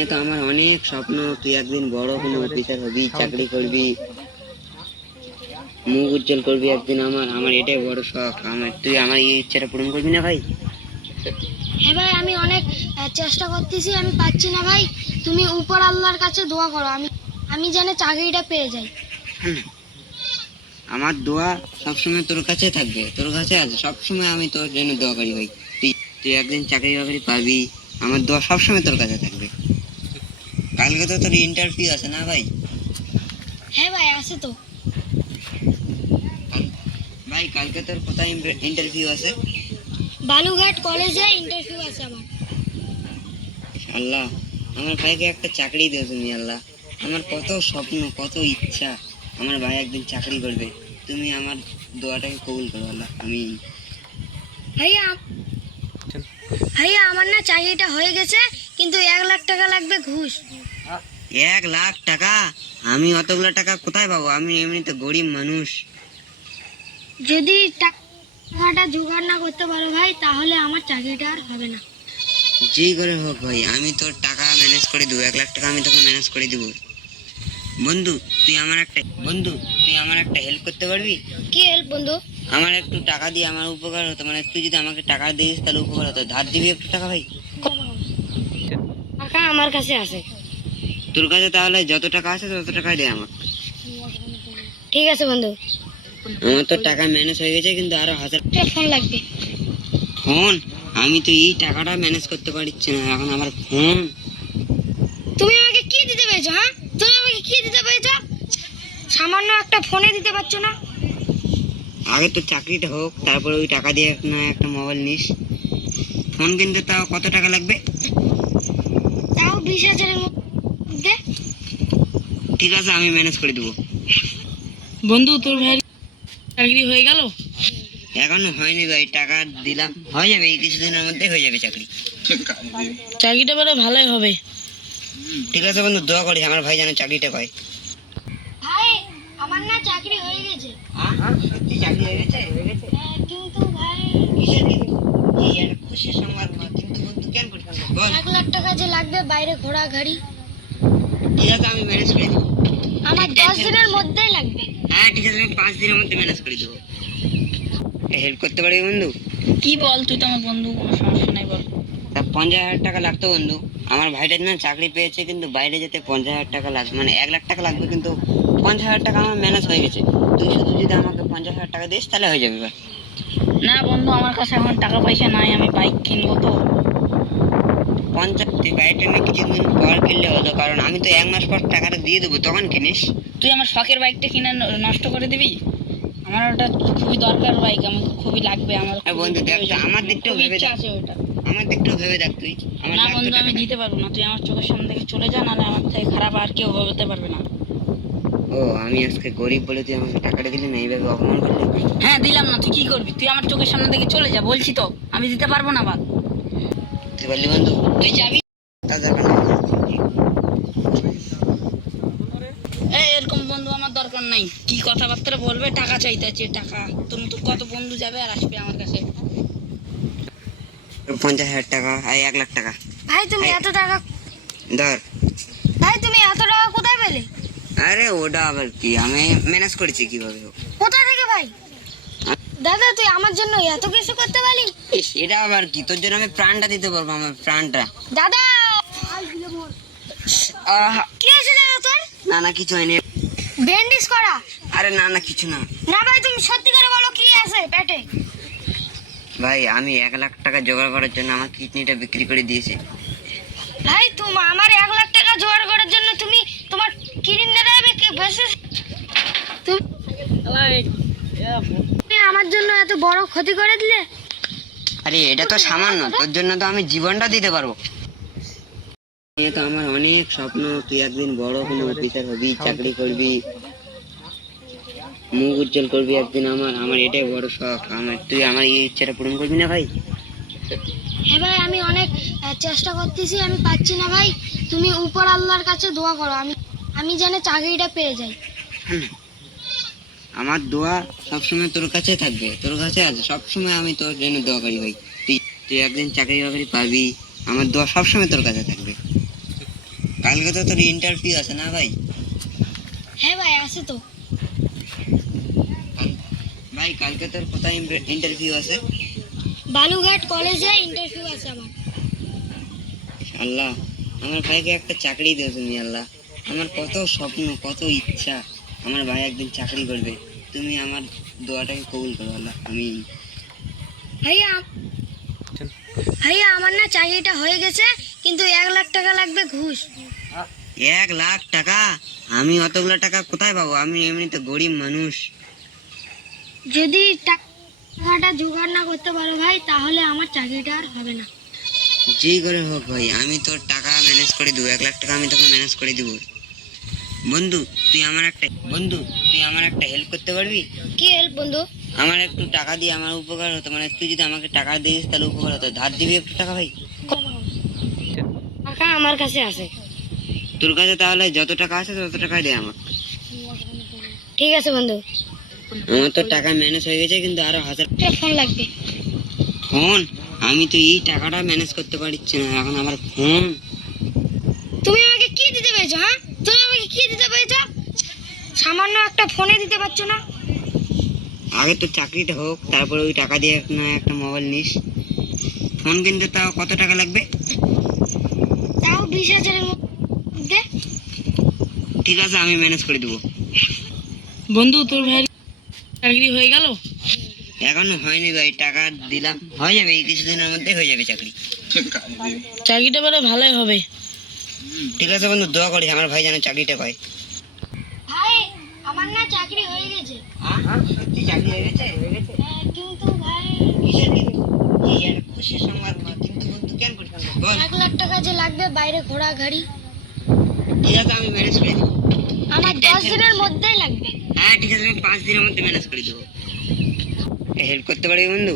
এ তো আমার অনেক স্বপ্ন, তুই একদিন বড় কোনো অফিসার হবি, চাকরি করবি, মুখ উজ্জ্বল করবি একদিন। আমার আমার এটাই বড় শখ। তুই আমার এই ইচ্ছাটা পূরণ করবি না ভাই? হ্যাঁ ভাই, আমি অনেক চেষ্টা করতেছি, আমি পাচ্ছি না ভাই। তুমি উপর আল্লাহর কাছে দোয়া করো, আমি যেন চাকরিটা পেয়ে যাই। আমার দোয়া সবসময় তোর কাছে থাকবে, তোর কাছে আছে সবসময়। আমি তোর জন্য দোয়া করি ভাই। তুই তুই একদিন চাকরি বাকরি পাবি, আমার দোয়া সবসময় তোর কাছে থাকবে। কালকে তো তোর ইন্টারভিউ আছে না ভাই? হ্যাঁ ভাই, আছে তো। ভাই কালকে তোর কোথায় ইন্টারভিউ আছে? বালুঘাট কলেজে ইন্টারভিউ আছে আমার। আল্লাহ, আমার ভাইকে একটা চাকরি দিও তুমি। আল্লাহ, আমার কত স্বপ্ন, কত ইচ্ছা আমার ভাই একদিন চাকরি করবে। তুমি আমার দোয়াটাকে কবুল করো আল্লাহ। আমি ভাইয়া ভাইয়া আমার না চাকরিটা হয়ে গেছে, কিন্তু 1 লাখ টাকা লাগবে ঘুষ। 1 লাখ টাকা? আমি অতগুলো টাকা কোথায় পাবো? আমি এমনিতে গরিব মানুষ। যদি টাকাটা জোগাড় না করতে পারো ভাই, তাহলে আমার চাকরিটা আর হবে না। যে করে হোক ভাই, আমি তোর টাকা ম্যানেজ করে দেবো। 1 লাখ টাকা আমি তোকে ম্যানেজ করে দেবো। বন্ধু, তুই আমার একটা হেল্প করতে পারবি? কি হেল্প বন্ধু? আমার একটু টাকা দিয়ে আমার উপকার হতো। মানে তুই যদি আমাকে টাকা দিস তাহলে উপকার হতো। ধার দিবি একটু টাকা ভাই? টাকা আমার কাছে আছে। তোর কাছে তাহলে যত টাকা আছে তত টাকা দে আমাকে। ঠিক আছে বন্ধু। আমার তো টাকা ম্যানেজ হয়ে গেছে, কিন্তু আরো 1000 ফোন লাগবে। ফোন? আমি তো এই টাকাটা ম্যানেজ করতে পারছি না, এখন আমার ফোন। তুমি আমাকে কি দিতে পেরেছো? হ্যাঁ, তুমি আমাকে কি দিতে পেরেছো? সামান্য একটা ফোনে দিতে পারছো না? আগে তো চাকরিটা হোক, তারপরে ওই টাকা দিয়ে না একটা মোবাইল নিস। ফোন কিনতে তাও কত টাকা লাগবে? তাও 20,000-এর মধ্যে। ঠিক আছে, আমি ম্যানেজ করে দেবো। বন্ধু, তোর ভাই চাকরি হয়ে গেল? এখনো হয়নি ভাই, টাকা দিলাম। হয়ে যাবে, এই কিছুদিনের মধ্যে হয়ে যাবে চাকরি। চাকরিটা পেলে ভালোই হবে। ঠিক আছে বন্ধু, দোয়া করিস আমার ভাই যেন চাকরিটা পায়। ভাই, আমার না চাকরি হয়ে গেছে। সত্যি চাকরি হয়ে গেছে? কিন্তু ভাই, কিসের কিন্তু? এই একটা খুশির সংবাদ। কিন্তু বন্ধু কেন করিস বল? 1 লাখ টাকা যে লাগবে বাইরে ঘোরাঘুরি। ঠিক আছে, আমি ম্যানেজ করে দেবো। আমার 10 দিনের মধ্যেই লাগবে। হ্যাঁ ঠিক আছে, আমি 5 দিনের মধ্যে ম্যানেজ করে দেবো। হেল্প করতে পারবি বন্ধু? কি বল, তুই তো আমার বন্ধু, কোনো সমস্যা নাই, বল। তা 50,000 টাকা লাগতো বন্ধু। আমার ভাইটা না চাকরি পেয়েছে, কিন্তু বাইরে যেতে 50,000 টাকা লাগবে। মানে 1 লাখ টাকা লাগবে, কিন্তু 50,000 টাকা আমার ম্যানেজ হয়ে গেছে। তুই শুধু যদি আমাকে 50,000 টাকা দিস তাহলে হয়ে যাবে এবার। না বন্ধু, আমার কাছে এখন টাকা পয়সা নাই, আমি বাইক কিনবো তো। 50? তুই বাইকটা না কিছুদিন পর কিনলে হতো, কারণ আমি তো 1 মাস পর টাকাটা দিয়ে দেবো, তখন কিনিস। তুই আমার শখের বাইকটা কিনে নষ্ট করে দিবি? আমার ওটা খুবই দরকার বাইক, আমাকে খুবই লাগবে। আমার বন্ধু দেখ তো, আমার দিকটাও ভেবে দেখ। আছে ওটা। আমার দিকটাও ভেবে দেখ তুই। আমার না লাগতো বন্ধু, আমি টাকাটা। দিতে পারবো না। তুই আমার চোখের সামনে থেকে চলে যা, নাহলে আমার থেকে খারাপ আর কেউ হতে পারবে না। ও, আমি আজকে গরিব বলে তুই আমাকে টাকাটা দিলি না, এইভাবে অপমান করলি? হ্যাঁ, দিলাম না, তুই কি করবি? তুই আমার চোখের সামনে থেকে চলে যা, বলছি তো, আমি দিতে পারবো না। বাদ, তুই বললি বন্ধু তুই যাবি। তার দরকার নেই। এরকম বন্ধু আমার দরকার নাই। কি কথাবার্তা বলবে? টাকা চাইতেছে, টাকা। তোর মতো কত বন্ধু যাবে আর আসবে আমার কাছে। 50,000 টাকা আর 1 লাখ টাকা। ভাই, তুমি এত টাকা ধর। ভাই, তুমি এত টাকা কোথায় পেলে? আরে ওটা আবার কি, আমি ম্যানেজ করেছি কিভাবে হোক। কোথা থেকে ভাই? দাদা, তুই আমার জন্য এত কিছু করতে পারলি? ইস, এটা আবার কি, তোর জন্য আমি প্রাণটা দিতে পারবো, আমার প্রাণটা। দাদা, আহা, কি হয়েছে দাদা তোর? না না কিছু হয়নি। ব্যান্ডেজ করা? আরে না না কিছু না। না ভাই, তুমি সত্যি করে বলো, কি আছে পেটে? ভাই আমি 1 লাখ টাকা জোগাড় করার জন্য আমার কিডনিটা বিক্রি করে দিয়েছি। ভাই, তুমি আমার 1 লাখ টাকা জোগাড় করার জন্য তুমি তোমার কিডনিটা বেঁচে তুমি আমার জন্য এত বড় ক্ষতি করে দিলে? আরে এটা তো সামান্য, তোর জন্য তো আমি জীবনটা দিতে পারবো। এ তো আমার অনেক স্বপ্ন, তুই একদিন বড় কোনো অফিসার হবি, চাকরি করবি, মুখ উজ্জ্বল করবি একদিন। আমার আমার এটাই বড় শখ। তুই আমার এই ইচ্ছাটা পূরণ করবি না ভাই? হ্যাঁ ভাই, আমি অনেক চেষ্টা করতেছি, আমি পাচ্ছি না ভাই। তুমি উপর আল্লাহর কাছে দোয়া করো, আমি যেন চাকরিটা পেয়ে যাই। আমার দোয়া সবসময় তোর কাছে থাকবে, তোর কাছে আছে সবসময়। আমি তোর জন্য দোয়া করি ভাই। তুই তুই একদিন চাকরি বাকরি পাবি, আমার দোয়া সবসময় তোর কাছে থাকবে। কালকে তো তোর ইন্টারভিউ আছে না ভাই? হ্যাঁ ভাই আছে তো। ভাই কালকে তোর কোথায় ইন্টারভিউ আছে? বালুঘাট কলেজে ইন্টারভিউ আছে আমার। আল্লাহ, আমার ভাইকে একটা চাকরি দিও তুমি আল্লাহ। আমার কত স্বপ্ন, কত ইচ্ছা আমার ভাই একদিন চাকরি করবে। তুমি আমার দোয়াটাকে কবুল করো আল্লাহ। আমি ভাইয়া ভাইয়া আমার না চাকরিটা হয়ে গেছে, কিন্তু 1 লাখ টাকা লাগবে ঘুষ। 1 লাখ টাকা? আমি অতগুলো টাকা কোথায় পাবো? আমি এমনিতে গরিব মানুষ। যদি টাকাটা জোগাড় না করতে পারো ভাই, তাহলে আমার চাকরিটা আর হবে না। যেই করে হোক ভাই, আমি তোর টাকা ম্যানেজ করে দেবো। 1 লাখ টাকা আমি তোকে ম্যানেজ করে দিব। বন্ধু তুই আমার একটা হেল্প করতে পারবি? কি হেল্প বন্ধু? আমার একটু টাকা দিয়ে আমার উপকার হতো, মানে তুই যদি আমাকে টাকা দিস তাহলে উপকার হতো। ধার দিবি একটু টাকা ভাই? টাকা আমার কাছে আছে। তোর কাছে তাহলে যত টাকা আছে তত টাকাই দে আমাকে। ঠিক আছে বন্ধু। আমার তো টাকা ম্যানেজ হয়ে গেছে, কিন্তু আরো 1000 ফোন লাগবে। ফোন? আমি তো এই টাকাটা ম্যানেজ করতে পারছি না, এখন আমার ফোন। তুমি আমাকে কি দিতে পেরেছো? হ্যাঁ, তুমি আমাকে কি দিতে পেরেছো? সামান্য একটা ফোনে দিতে পারছো না? আগে তো চাকরিটা হোক, তারপরে ওই টাকা দিয়ে একটা মোবাইল নিস। ফোন কিনতে তাও কত টাকা লাগবে? তাও 20,000-এর মধ্যে। ঠিক আছে, আমি ম্যানেজ করে দেবো। বন্ধু, তোর ভাইয়ের চাকরি হয়ে গেল? এখনো হয়নি ভাই, টাকা দিলাম, হয়ে যাবে এই কিছুদিনের মধ্যে হয়ে যাবে চাকরি। চাকরিটা বলে ভালোই হবে। ঠিক আছে বন্ধু, দোয়া করিস আমার ভাই যেন চাকরিটা পায়। ভাই আমার না চাকরি হয়ে গেছে। সত্যি চাকরি হয়ে গেছে? কিন্তু ভাই কিসের কিন্তু? এই একটা খুশির সংবাদ, কিন্তু বন্ধু কেন করছিস বল। 1 লাখ টাকা যে লাগবে বাইরে ঘোরা গাড়ি। ঠিক আছে, আমি ম্যানেজ করে দেবো। আমার 10 দিনের মধ্যেই লাগবে। হ্যাঁ ঠিক আছে, আমি 5 দিনের মধ্যে ম্যানেজ করে দেবো। হেল্প করতে পারবি বন্ধু?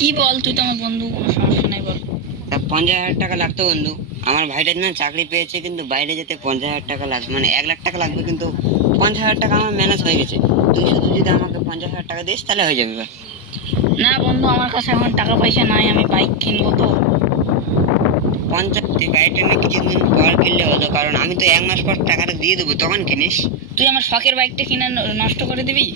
কি বল, তুই তো আমার বন্ধু, কোনো সমস্যা নাই, বল। তা 50,000 টাকা লাগতো বন্ধু। আমার ভাইটা না চাকরি পেয়েছে, কিন্তু বাইরে যেতে 50,000 টাকা লাগবে, মানে 1 লাখ টাকা লাগবে, কিন্তু 50,000 টাকা আমার ম্যানেজ হয়ে গেছে। তুই শুধু যদি আমাকে 50,000 টাকা দিস তাহলে হয়ে যাবে। না বন্ধু, আমার কাছে এখন টাকা পয়সা নাই, আমি বাইক কিনবো তো। 50? তুই বাইকটা নিয়ে কিছুদিন পর কিনলে হতো, কারণ আমি তো 1 মাস পর টাকাটা দিয়ে দেবো, তখন কিনিস। তুই আমার শখের বাইকটা কিনে নষ্ট করে দিবি?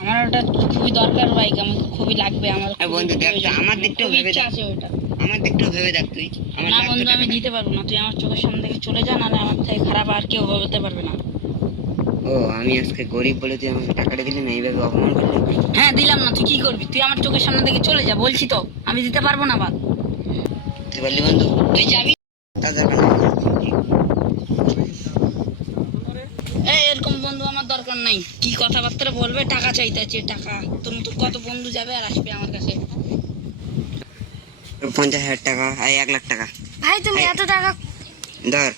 আমার ওটা খুবই দরকার বাইক, আমাকে খুবই লাগবে। আমার আর বন্ধু দেখ তো, আমার দিকটাও খুব ভেবে ইচ্ছা দেখ, আছে ওটা। আমার দিকটাও ভেবে দেখ তুই। আমার না লাগবে বন্ধু, আমি টাকাটা। দিতে পারবো না। তুই আমার চোখের সামনে থেকে চলে যা, নাহলে আমার থেকে খারাপ আর কেউ হতে পারবে না। ও, আমি আজকে গরিব বলে তুই আমাকে টাকাটা দিলি না, এইভাবে অপমান করলি? হ্যাঁ, দিলাম না, তুই কি করবি? তুই আমার চোখের সামনে থেকে চলে যা, বলছি তো, আমি দিতে পারবো না। বাদ, তুই বললি বন্ধু তুই যাবি। তার দরকার নেই। এরকম বন্ধু আমার দরকার নাই। কি কথাবার্তা বলবে? টাকা চাইতেছে, টাকা। তোর মতো কত বন্ধু যাবে আর আসবে আমার কাছে? 50,000 টাকা আর 1 লাখ টাকা ভাই তুমি এত টাকা ধর।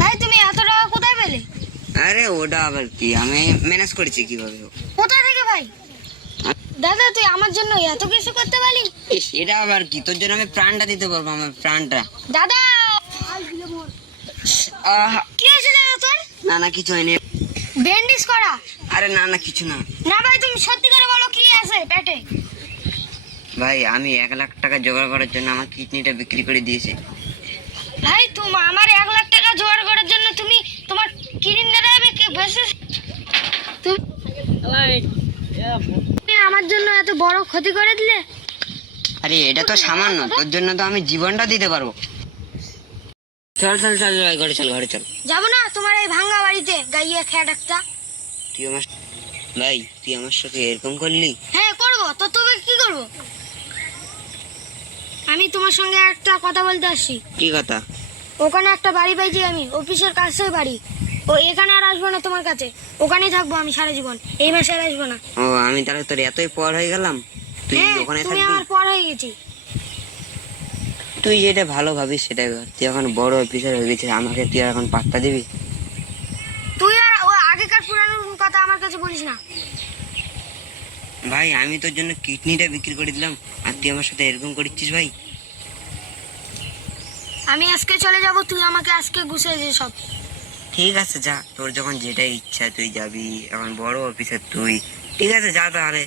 ভাই তুমি এত টাকা কোথায় পেলে? আরে ওটা আবার কি, আমি ম্যানেজ করেছি কিভাবে হোক। কোথা থেকে ভাই? দাদা তুই আমার জন্য এত কিছু করতে পারলি? ইস, এটা আবার কি, তোর জন্য আমি প্রাণটা দিতে পারবো, আমার প্রাণটা। দাদা আহা, কি হয়েছে দাদা তোর? না না কিছু হয়নি। ব্যান্ডেজ করা? আরে না না কিছু না। না ভাই তুমি সত্যি করে বলো কি আছে পেটে? ভাই আমি 1 লাখ টাকা জোগাড় করার জন্য আমার কিডনিটা বিক্রি করে দিয়েছি। ভাই তুমি আমার 1 লাখ টাকা জোগাড় করার জন্য তুমি তোমার কিডনিটা বেশি তুমি আমার জন্য এত বড় ক্ষতি করে দিলে। আরে এটা তো সামান্য, তোর জন্য তো আমি জীবনটা দিতে পারবো। চল চল চল ভাই, ঘরে চল, ঘরে চল। যাবো না তোমার এই ভাঙ্গা বাড়িতে গাইয়ে খেয়ে ডাকতা। তুই আমার ভাই, তুই আমার সাথে এরকম করলি? হ্যাঁ করবো তো, তবে কি করবো? আমি তোমার সঙ্গে একটা কথা বলতে আসছি। কি কথা? ওখানে একটা বাড়ি পাইছি আমি, অফিসের কাছেই বাড়ি। ও এখানে আর আসবো না তোমার কাছে, ওখানেই থাকবো আমি সারা জীবন। এই মাসে আর আসবো না। ও, আমি তাহলে তোর এতই পর হয়ে গেলাম, তুই হ্যাঁ ওখানে তুমি থাকবি? আমার পর হয়ে গেছি। তুই যেটা ভালো ভাবিস সেটাই কর। তুই এখন বড় অফিসার হয়ে গেছিস, আমাকে তুই আর এখন পাত্তা দিবি? তুই আর ওই আগেকার পুরানো কথা আমার কাছে বলিস না। ভাই আমি তোর জন্য কিডনিটা বিক্রি করে দিলাম, আর তুই আমার সাথে এরকম করছিস ভাই? আমি আজকে চলে যাব, তুই আমাকে আজকে গুছিয়ে দে সব। ঠিক আছে যা, তোর যখন যেটা ইচ্ছা তুই যাবি, এখন বড় অফিসার তুই। ঠিক আছে যা তাহলে।